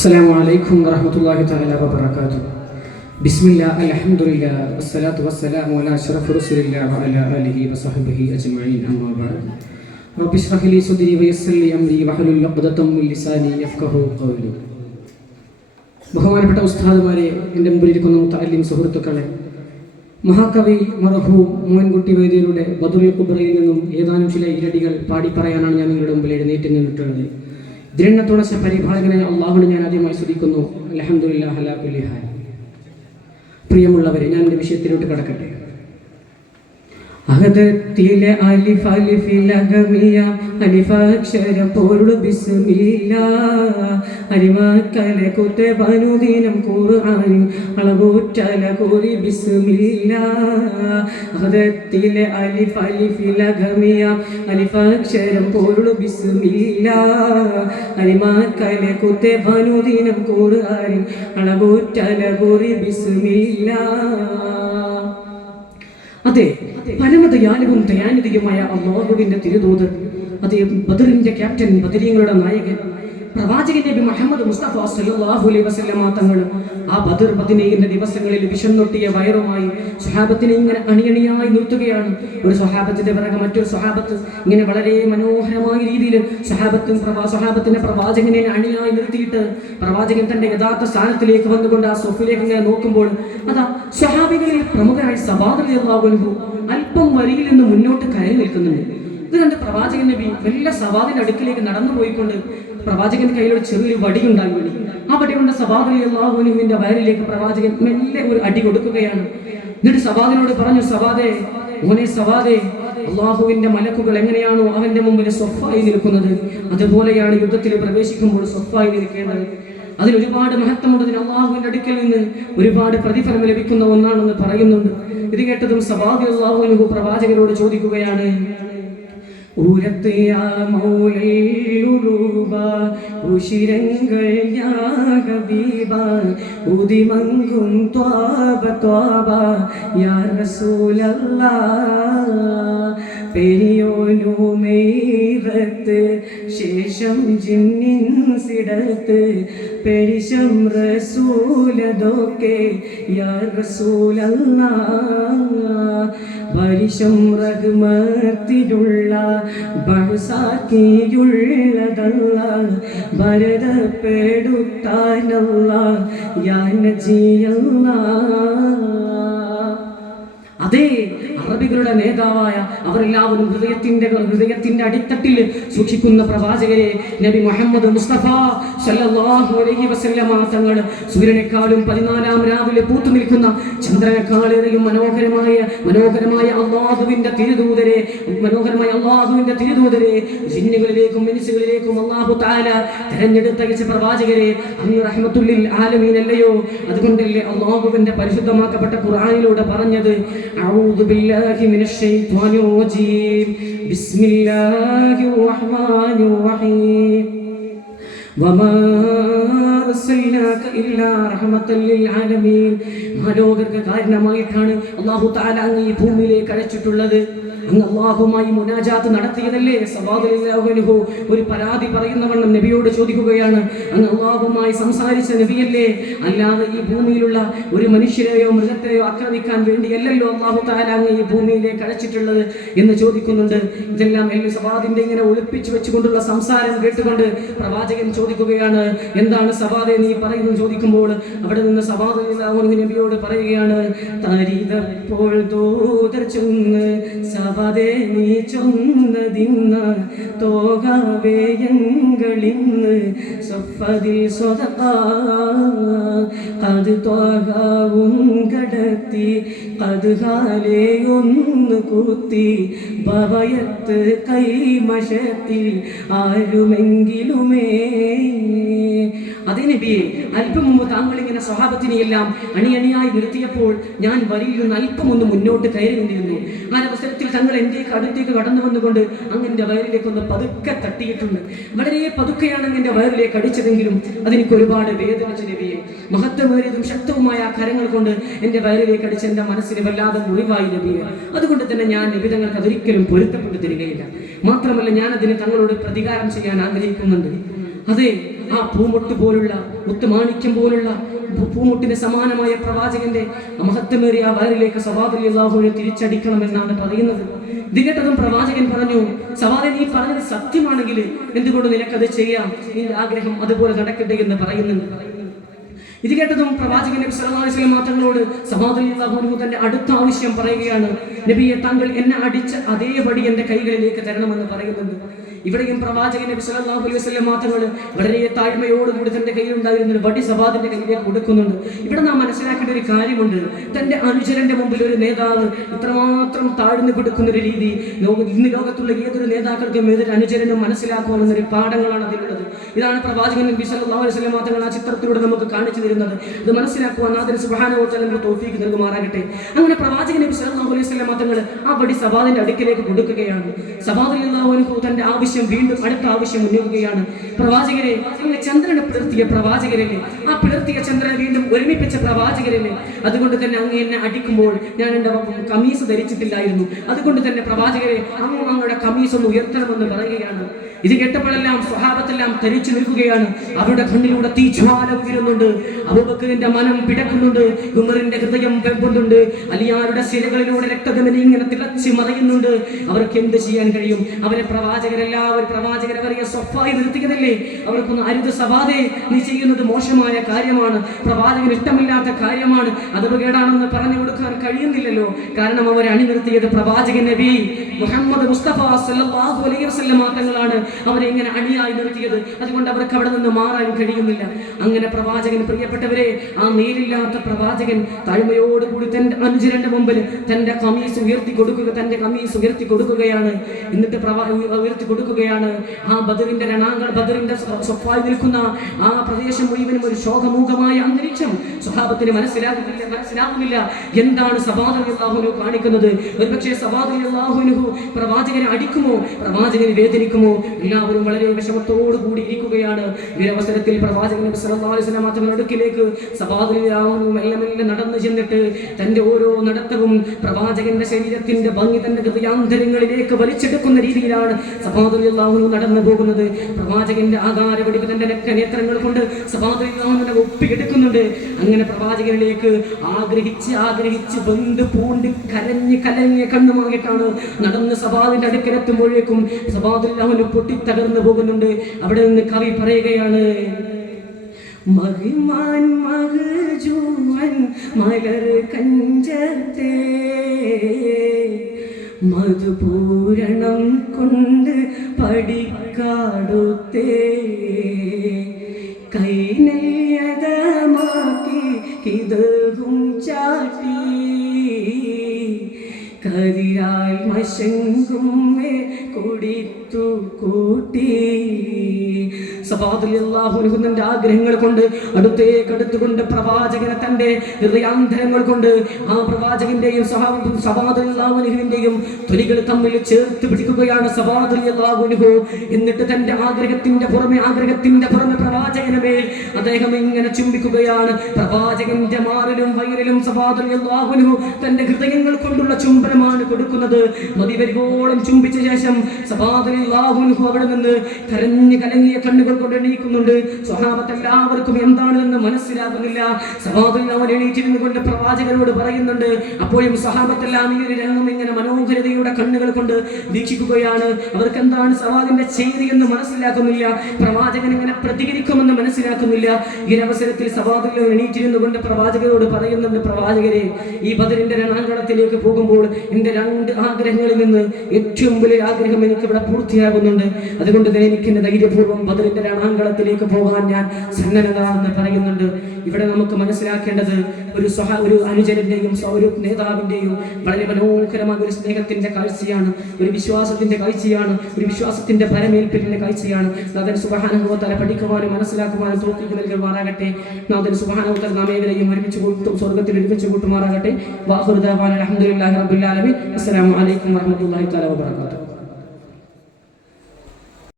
അസ്സലാമു അലൈക്കും വറഹ്മത്തുള്ളാഹി തആല വബറകാതുഹു. ബിസ്മില്ലാഹി അൽഹംദുലില്ലാഹി വസ്സലാത്തു വസ്സലാമു അലാ അശ്റഫി റസൂലില്ലാഹി വഅലാ ആലിഹി വസഹ്ബിഹി അജ്മഈൻ. അമ്മാ ബഅദ്. റബ്ബി ഇശ്റഹ് ലി സദ്രി വയസ്സിർ ലി അംരി വഹ്ലുൽ ഉഖ്ദതം മിൻ ലിസാനി യഫ്ഖഹു ഖൗലി. ബഹുമാനപ്പെട്ട ഉസ്താദുമാരെ, എൻ്റെ മുമ്പിലിരിക്കുന്ന മുതഅല്ലിം സുഹൃത്തുക്കളെ, മഹാകവി മർഹൂം മോയിൻകുട്ടി വൈദ്യരുടെ ബദറുൽ കുബ്രയിൽ നിന്നും ഏതാനും ചില ഇരടികൾ പാടി പറയാനാണ് ഞാൻ നിങ്ങളുടെ മുമ്പിൽ എഴുന്നേറ്റ് നിന്നിട്ടുള്ളത്. ദിനത്തുണച്ച പരിപാലകനായ അള്ളാഹുവിനെ ഞാൻ ആദ്യമായി സ്തുതിക്കുന്നു. അൽഹംദുലില്ലാഹി അലാ കുല്ലി ഹാൽ. പ്രിയമുള്ളവരെ, ഞാൻ എൻ്റെ വിഷയത്തിലോട്ട് കടക്കട്ടെ. അഹദത്തിലെ അലിഫ് അലിഫിൽ അഗമിയ അലിഫ് അക്ഷരം പൊരുൾ ബിസ്മില്ലാഹ് അരിമക്കലെ കുത്തബനുദിനം ഖുർആൻ അളവുറ്റല കൂറി ബിസ്മില്ലാഹ്. അഹദത്തിലെ അലിഫ് അലിഫിൽ അഗമിയ അലിഫ് അക്ഷരം പൊരുൾ ബിസ്മില്ലാഹ് അരിമക്കലെ കുത്തബനുദിനം ഖുർആൻ അളവുറ്റല കൂറി ബിസ്മില്ലാഹ്. അതെ, പരമദയാലുവും ദയാനിധിയുമായ അല്ലാഹുവിന്റെ തിരുദൂതർ, അതേ ബദറിന്റെ ക്യാപ്റ്റൻ, ബദരീങ്ങളുടെ നായകൻ, പ്രവാചകൻ നബി മുഹമ്മദ് മുസ്തഫ സല്ലല്ലാഹു അലൈഹി വസല്ലമ തങ്ങൾ ആ ബദർ 15 ദിവസങ്ങളിൽ വിഷംനൊട്ടിയ വയറുമായി സ്വഹാബത്തിനെ ഇങ്ങനെ അണിയണിയായി നിർത്തുകയാണ്. ഒരു സ്വഹാബത്തിന്റെ പിറകെ മറ്റൊരു സ്വഹാബത്ത്, ഇങ്ങനെ വളരെ മനോഹരമായ രീതിയിൽ സ്വഹാബത്തിന്റെ പ്രവാചകനെ അണിയായി നിർത്തിയിട്ട് പ്രവാചകൻ തന്റെ യഥാർത്ഥ സ്ഥാനത്തിലേക്ക് വന്നുകൊണ്ട് ആ സൊഫിലേക്ക് ഇങ്ങനെ നോക്കുമ്പോൾ അതാ സ്വഹാബികളിൽ പ്രമുഖരായ സബാദ് റളിയല്ലാഹു അൻഹു അല്പം വരിയിൽ നിന്ന് മുന്നോട്ട് കയറി നിൽക്കുന്നുണ്ട്. ഇത് കണ്ട് പ്രവാചകൻ നബി വലിയ സബാദിന്റെ അടുക്കിലേക്ക് നടന്നു പോയിക്കൊണ്ട് പ്രവാചകന്റെ കയ്യിലൊരു ചെറിയൊരു വടിയുണ്ടായി വീണു. ആ വടി കൊണ്ട് സബാദ് റളിയല്ലാഹു അൻഹുവിന്റെ വയറിലേക്ക് പ്രവാചകൻ മെല്ലെ ഒരു അടി കൊടുക്കുകയാണ്. എന്നിട്ട് സബാദിനോട് പറഞ്ഞു, സബാദേ, മോനെ സബാദേ, അള്ളാഹുവിന്റെ മലക്കുകൾ എങ്ങനെയാണോ അവന്റെ മുമ്പിൽ സ്വഫായി നിൽക്കുന്നത്, അതുപോലെയാണ് യുദ്ധത്തിൽ പ്രവേശിക്കുമ്പോൾ സ്വഫായി നിൽക്കേണ്ടത്. അതിന് ഒരുപാട് മഹത്വമുണ്ട്. അതിന് അള്ളാഹുവിന്റെ അടുക്കൽ നിന്ന് ഒരുപാട് പ്രതിഫലം ലഭിക്കുന്ന ഒന്നാണെന്ന് പറയുന്നുണ്ട്. ഇത് കേട്ടതും സബാദ് റളിയല്ലാഹു അൻഹു പ്രവാചകരോട് ചോദിക്കുകയാണ്, ഉശിരങ്ങൾ യാ ഹബീബ ഉദിമങ്കും ത്വാബ ത്വാബ യാ റസൂലല്ലാഹ്. പെരിയോനുമേറത്ത് ശേഷം ജിന്നിൻസിടത്ത് പെരിശം റസൂലതൊക്കെ യാ റസൂലല്ലാഹ്. ബരിശം റഹ്മത്തിലുള്ള ബഹസാക്കിയുള്ളതല്ല ഭരതപ്പെടുത്താനല്ല യാ നജിയല്ലാഹ്. അതേ, അറബികളുടെ നേതാവായ അവരെല്ലാവരും ഹൃദയത്തിന്റെ അടിത്തട്ടിൽ സൂക്ഷിക്കുന്ന പ്രവാചകരെ നബി മുഹമ്മദ് മുസ്തഫ സല്ലല്ലാഹു അലൈഹി വസല്ലമ തങ്ങൾ സൂര്യനേക്കാളും 14 രാവിലെ പൂത്തു നിൽക്കുന്ന ചന്ദ്രനേക്കാളേറെയും മനോഹരമായ അള്ളാഹുവിന്റെ തിരുദൂതരെ ജിന്നുകളിലേക്കും ഇൻസുകളിലേക്കും അല്ലാഹു തആല തിരഞ്ഞെടുത്തയച്ച പ്രവാചകരെ അങ്ങ് റഹ്മത്തുല്ലിൽ ആലമീൻ അല്ലയോ? അതുകൊണ്ടല്ലേ അള്ളാഹുവിന്റെ പരിശുദ്ധമാക്കപ്പെട്ട ഖുർആനിലൂടെ പറഞ്ഞത്, അഊദു ബില്ലാഹി മിനശ് ശൈത്വാനിർ റജീം ബിസ്മില്ലാഹിർ റഹ്മാനിർ റഹീം വമാ അർസൽനാക ഇല്ലാ റഹ്മത്തൽ ലിൽ ആലമീൻ. മഹാലോകർക്ക് കാരണമായിട്ടാണ് അല്ലാഹു തആല അങ്ങ് ഈ ഭൂമിയിലേക്ക് അയച്ചിട്ടുള്ളത്. അങ്ങ് അല്ലാഹുമായി മുനാജാത്ത് നടത്തിയതല്ലേ? സബാദ് റളിയല്ലാഹു അൻഹു ഒരു പരാതി പറയുന്നവണ്ണം നബിയോട് ചോദിക്കുകയാണ്, അങ്ങ് അല്ലാഹുമായി സംസാരിച്ച നബിയല്ലേ? അല്ലാതെ ഈ ഭൂമിയിലുള്ള ഒരു മനുഷ്യരെയോ മൃഗത്തെയോ ആക്രമിക്കാൻ വേണ്ടിയല്ലല്ലോ അല്ലാഹു തആല അങ്ങ് ഈ ഭൂമിയിലേക്ക് അയച്ചിട്ടുള്ളത് എന്ന് ചോദിക്കുന്നുണ്ട്. ഇതെല്ലാം സബാദിന്റെ ഇങ്ങനെ ഒളിപ്പിച്ചു വെച്ചുകൊണ്ടുള്ള സംസാരം കേട്ടുകൊണ്ട് പ്രവാചകൻ ചോദിക്കുകയാണ്, എന്താണ് സബാദെ നീ പറയുന്നു ചോദിക്കുമ്പോൾ അവിടെ നിന്ന് സബാദ് റളിയല്ലാഹു അൻഹു നബിയോട് പറയുകയാണ്, തരിതപ്പോൾ ദൂതർ ചൊന്ന് സബാദെ നീ ചൊന്നതിന്ന് തോകാവേയങ്ങളിന്ന് സ്വഫദിൽ സ്വദഖ അത് ത്വാഹാവും കടത്തി കദ്ഹാലേ ഒന്ന് കൂത്തി ഭവയത്ത് കൈമശത്തിൽ ആരുമെങ്കിലുമേ. അതേ നബിയെ, അല്പം മുമ്പ് താങ്കൾ ഇങ്ങനെ സ്വഹാബത്തിനെ എല്ലാം അണിയണിയായി നിർത്തിയപ്പോൾ ഞാൻ വരിയിൽ നിന്ന് അല്പം ഒന്ന് മുന്നോട്ട് കയറി നിന്നിരുന്നു. ആ അവസരത്തിൽ തങ്ങൾ എൻ്റെ അടുത്തേക്ക് കടന്നു വന്നുകൊണ്ട് അങ്ങന്റെ വയറിലേക്ക് ഒന്ന് പതുക്കെ തട്ടിയിട്ടുണ്ട്. വളരെ പതുക്കെയാണ് അങ്ങന്റെ വയറിലേക്ക് അടിച്ചതെങ്കിലും അതെനിക്ക് ഒരുപാട് വേദനിച്ച നബിയെ. മഹത്വമേറിയതും ശക്തവുമായ ആ കരങ്ങൾ കൊണ്ട് എൻ്റെ വയറിലേക്ക് അടിച്ച് എൻ്റെ മനസ്സിന് വല്ലാതെ മുറിവായി നബിയെ. അതുകൊണ്ട് തന്നെ ഞാൻ നബി തങ്ങൾക്ക് അതൊരിക്കലും പൊരുത്തപ്പെട്ടു തരികയില്ല. മാത്രമല്ല, ഞാൻ അതിന് തങ്ങളോട് പ്രതികാരം ചെയ്യാൻ ആഗ്രഹിക്കുന്നുണ്ട്. അതെ, ആ പൂമുട്ട് പോലുള്ള മുത്തുമാണിക്യം പോലുള്ള പൂമുട്ടിന് സമാനമായ പ്രവാചകന്റെ മഹത്വമേറിയ ആ വയറിലേക്ക് സവാദ് റളിയല്ലാഹുവിനെ തിരിച്ചടിക്കണമെന്നാണ് പറയുന്നത്. ഇത് കേട്ടതും പ്രവാചകൻ പറഞ്ഞു, സവാദ് നീ പറഞ്ഞത് സത്യമാണെങ്കിൽ എന്തുകൊണ്ട് നിനക്കത് ചെയ്യാം, നിന്റെ ആഗ്രഹം അതുപോലെ നടക്കട്ടെ എന്ന് പറയുന്നുണ്ട്. ഇത് കേട്ടതും പ്രവാചകൻ നബി സല്ലല്ലാഹു അലൈഹി വസല്ലം തങ്ങളോട് സവാദ് റളിയല്ലാഹു അൻഹു തന്റെ അടുത്ത ആവശ്യം പറയുകയാണ്. നബിയെ, താങ്കൾ എന്നെ അടിച്ച അതേ വടി എന്റെ കൈകളിലേക്ക് തരണമെന്ന് പറയുന്നുണ്ട്. ഇവിടെയും പ്രവാചകൻ നബി സല്ലല്ലാഹു അലൈഹി വസല്ലം തങ്ങൾ വളരെ താഴ്മയോടുകൂടി തന്റെ കയ്യിലുണ്ടായിരുന്ന വടി സവാദിന്റെ കയ്യിലേക്ക് കൊടുക്കുന്നുണ്ട്. ഇവിടെ നാം മനസ്സിലാക്കേണ്ട ഒരു കാര്യമുണ്ട്. തന്റെ അനുചരന്റെ മുമ്പിൽ ഒരു നേതാവ് ഇത്രമാത്രം താഴ്ന്നു കൊടുക്കുന്ന ഒരു രീതി ഇന്ന് ലോകത്തുള്ള ഏതൊരു നേതാക്കൾക്കും ഏതൊരു അനുചരനും മനസ്സിലാക്കുവാനെന്നൊരു പാഠങ്ങളാണ് അതിലുള്ളത്. ഇതാണ് പ്രവാചകൻ നബി സല്ലല്ലാഹു അലൈഹി വസല്ലം തങ്ങൾ ആ ചിത്രത്തിലൂടെ നമുക്ക് കാണിച്ചു തരുന്നത്. ഇത് മനസ്സിലാക്കുവാൻ നാഥൻ സുബ്ഹാനഹു വ തആല നമുക്ക് തൗഫീഖ് നൽകുമാറാകട്ടെ. അങ്ങനെ പ്രവാചകൻ നബി സല്ലല്ലാഹു അലൈഹി വസല്ലം തങ്ങൾ ആ വടി സവാദിന്റെ അടുക്കിലേക്ക് കൊടുക്കുകയാണ്. സവാദ് റളിയല്ലാഹു അൻഹു തന്റെ വീണ്ടും അടുത്ത ആവശ്യം ഉന്നയിക്കുകയാണ്. പ്രവാചകരെ, അങ്ങ് ചന്ദ്രനെ പിളർത്തിയ പ്രവാചകരല്ലേ, ആ പിളർത്തിയ ചന്ദ്രനെ വീണ്ടും ഒരുമിപ്പിച്ച പ്രവാചകരല്ലേ, അതുകൊണ്ട് തന്നെ അങ്ങ് എന്നെ അടിക്കുമ്പോൾ ഞാൻ എൻ്റെ കമീസ് ധരിച്ചിട്ടില്ലായിരുന്നു, അതുകൊണ്ട് തന്നെ പ്രവാചകരെ അങ്ങ് അങ്ങയുടെ കമീസ് ഒന്ന് ഉയർത്തണമെന്ന് പറയുകയാണ്. ഇത് കേട്ടപ്പോഴെല്ലാം സ്വഹാബത്തെല്ലാം ധരിച്ചു നിൽക്കുകയാണ്. അവരുടെ കണ്ണിലൂടെ തീജ്വാല ഉയരുന്നുണ്ട്. അബൂബക്കറിന്റെ മനം പിടക്കുന്നുണ്ട്, ഉമറിന്റെ ഹൃദയം വെമ്പുന്നുണ്ട്, അലിയാരുടെ ശിരകളിലൂടെ രക്തഗമനി ഇങ്ങനെ തിളച്ച് മറയുന്നുണ്ട്. അവർക്ക് എന്ത് ചെയ്യാൻ കഴിയും? അവരെ പ്രവാചകരെല്ലാവരും പ്രവാചകരവരെ സ്വഫായി നിർത്തിയതല്ലേ. അവർക്കൊന്ന് അരുത് സവാദേ, നീ ചെയ്യുന്നത് മോശമായ കാര്യമാണ്, പ്രവാചകന് ഇഷ്ടമില്ലാത്ത കാര്യമാണ്, അപകടമാണെന്ന് പറഞ്ഞു കൊടുക്കാൻ കഴിയുന്നില്ലല്ലോ. കാരണം അവരെ അണിനിർത്തിയത് പ്രവാചകൻ നബി മുഹമ്മദ് മുസ്തഫ സല്ലല്ലാഹു അലൈഹി വസല്ലം തങ്ങളാണ് അവരെ ഇങ്ങനെ അണിയായി നിർത്തിയത്. അതുകൊണ്ട് അവർക്ക് അവിടെ നിന്ന് മാറാൻ കഴിയുന്നില്ല. അങ്ങനെ പ്രവാചകൻ, പ്രിയപ്പെട്ടവരെ, ആ നീലില്ലാത്ത പ്രവാചകൻ താഴ്മയോടുകൂടി തന്റെ അനുചരന്റെ മുമ്പിൽ തന്റെ കമീസ് ഉയർത്തി കൊടുക്കുകയാണ്. എന്നിട്ട് ഉയർത്തി കൊടുക്കുകയാണ്. ആ ബദറിന്റെ ബദറിന്റെ സ്വഫായി നിൽക്കുന്ന ആ പ്രദേശം മുഴുവനും ഒരു ശോകമൂകമായ അന്തരീക്ഷം. സ്വഹാബത്തിന് മനസ്സിലാകുന്നില്ല എന്താണ് സവാദ് റളിയല്ലാഹു അൻഹു കാണിക്കുന്നത്. ഒരുപക്ഷെ സവാദ് റളിയല്ലാഹു അൻഹു പ്രവാചകനെ അടിക്കുമോ, പ്രവാചകന് വേദനിക്കുമോ? എല്ലാവരും വളരെ വിഷമത്തോടു കൂടി ഇരിക്കുകയാണ്. ഈ അവസരത്തിൽ പ്രവാചകൻ നബി സല്ലല്ലാഹു അലൈഹി വസല്ലം തങ്ങളുടെ അടുക്കിലേക്ക് സവാദ് റളിയല്ലാഹു അൻഹു മെല്ലെ നടന്നു ചെന്നിട്ട് തന്റെ ഓരോ നടത്തവും പ്രവാചകന്റെ ശരീരത്തിന്റെ ഭംഗി തന്റെ ഹൃദയാന്തരങ്ങളിലേക്ക് വലിച്ചെടുക്കുന്ന രീതിയിലാണ് സവാദ് റളിയല്ലാഹു അൻഹു നടന്നു പോകുന്നത്. പ്രവാചകന്റെ ആകാരവടിവ് തന്റെ നേത്രങ്ങൾ കൊണ്ട് സവാദ് റളിയല്ലാഹു അൻഹു ഒപ്പിയെടുക്കുന്നുണ്ട്. അങ്ങനെ പ്രവാചകനിലേക്ക് ആഗ്രഹിച്ച് ബന്ധു പൂണ്ട് കലങ്ങിയ കണ്ണുമായിട്ടാണ് നടന്ന് സവാദിന്റെ അടുക്കലെത്തുമ്പോഴേക്കും സവാദ് റളിയല്ലാഹു അൻഹു പൊട്ടിത്തകർന്നു പോകുന്നുണ്ട്. അവിടെ നിന്ന് കവി പറയുകയാണ്, മഹിമാൻ മഹജൂൻ മലർ കഞ്ചത്തെ മധുപൂരണം കൊണ്ട് പടിക്കാടുത്തേ കൈനല്യതമാക്കി കിതകും ചാട്ടി കരിയാൽ മശങ്കുമ്മേ കുടിത്തു കൂട്ടി. സവാദ് റളിയല്ലാഹു അൻഹു തന്റെ ആഗ്രഹങ്ങൾ കൊണ്ട് അടുത്തുകൊണ്ട് പ്രവാചകനെ തന്റെ ഹൃദയാന്തരങ്ങൾ കൊണ്ട് ആ പ്രവാചകന്റെയും സവാദ് റളിയല്ലാഹു അൻഹുവിന്റെയും തൊലികൾ തമ്മിൽ ചേർത്ത് പിടിക്കുകയാണ് സവാദ് റളിയല്ലാഹു അൻഹു. എന്നിട്ട് തന്റെ ആഗ്രഹത്തിന്റെ പുറമെ പ്രവാചകന്റെ മേൽ അദ്ദേഹം ഇങ്ങനെ ചുംബിക്കുകയാണ്. പ്രവാചകന്റെ മാറിലും വയറിലും സവാദ് റളിയല്ലാഹു അൻഹു തന്റെ ഹൃദയങ്ങൾ കൊണ്ടുള്ള ചുംബനമാണ് കൊടുക്കുന്നത്. മതിവരികോളം ചുംബിച്ച ശേഷം സവാദ് റളിയല്ലാഹു അൻഹു അവിടെ നിന്ന് കലങ്ങിയ കണ്ണുകൾ കൊണ്ട് എണീക്കുന്നുണ്ട്. സ്വഹാബത്ത് എല്ലാവർക്കും എന്താണെന്ന് മനസ്സിലാകുന്നില്ല. സവാദ് റളിയല്ലാഹു അൻഹു എണീറ്റിരുന്നു കൊണ്ട് പ്രവാചകനോട് പറയുന്നുണ്ട്. അപ്പോഴും സ്വഹാബത്തെല്ലാം ഈ ഒരു രംഗം ഇങ്ങനെ മനോഹരതയുടെ കണ്ണുകൾ കൊണ്ട് വീക്ഷിക്കുകയാണ്. അവർക്ക് എന്താണ് സവാദിന്റെ ചെയ്തി എന്ന് മനസ്സിലാക്കുന്നില്ല. പ്രവാചകൻ ഇങ്ങനെ പ്രതികരിക്കുമെന്ന് മനസ്സിലാക്കുന്നില്ല. ഈ അവസരത്തിൽ സവാദ് റളിയല്ലാഹു അൻഹു എണീറ്റിരുന്നു കൊണ്ട് പ്രവാചകനോട് പറയുന്നുണ്ട്, പ്രവാചകരെ, ഈ ബദറിന്റെ രണാങ്കണത്തിലേക്ക് പോകുമ്പോൾ എന്റെ രണ്ട് ആഗ്രഹങ്ങളിൽ നിന്ന് ഏറ്റവും വലിയ ആഗ്രഹം എനിക്ക് ഇവിടെ പൂർത്തിയാകുന്നുണ്ട്. അതുകൊണ്ട് തന്നെ എനിക്ക് എന്റെ ധൈര്യപൂർവ്വം ബദറിന്റെ രണാങ്കണത്തിലേക്ക് പോകാൻ ഞാൻ സന്നദ്ധനാണെന്ന് പറയുന്നുണ്ട്. ഇവിടെ നമുക്ക് മനസ്സിലാക്കേണ്ടത് ഒരു അനുചരന്റെയും ഒരു നേതാവിന്റെയും വളരെ മനോഹരമായ ഒരു സ്നേഹത്തിന്റെ കാഴ്ചയാണ്, ഒരു വിശ്വാസത്തിന്റെ കാഴ്ചയാണ്, ഒരു വിശ്വാസത്തിന്റെ പരമേൽപ്പിന്റെ കാഴ്ചയാണ്. നാഥൻ സുബ്ഹാനഹു വ തആല പഠിക്കുവാനും മനസ്സിലാക്കുവാനും തൗഫീഖ് നൽകുമാറാകട്ടെ. നാഥൻ സുബ്ഹാനഹു വ തആല നാം ഏവരെയും ഒരുമിച്ച് സ്വർഗ്ഗത്തിൽ ഒരുമിച്ച് കൂട്ടുമാറാകട്ടെ. വാഖിറു ദഅവാന അൽഹംദുലില്ലാഹി റബ്ബിൽ ആലമീൻ. അസ്സലാമു അലൈക്കും വറഹ്മത്തുള്ളാഹി തആല വബറകാതുഹു.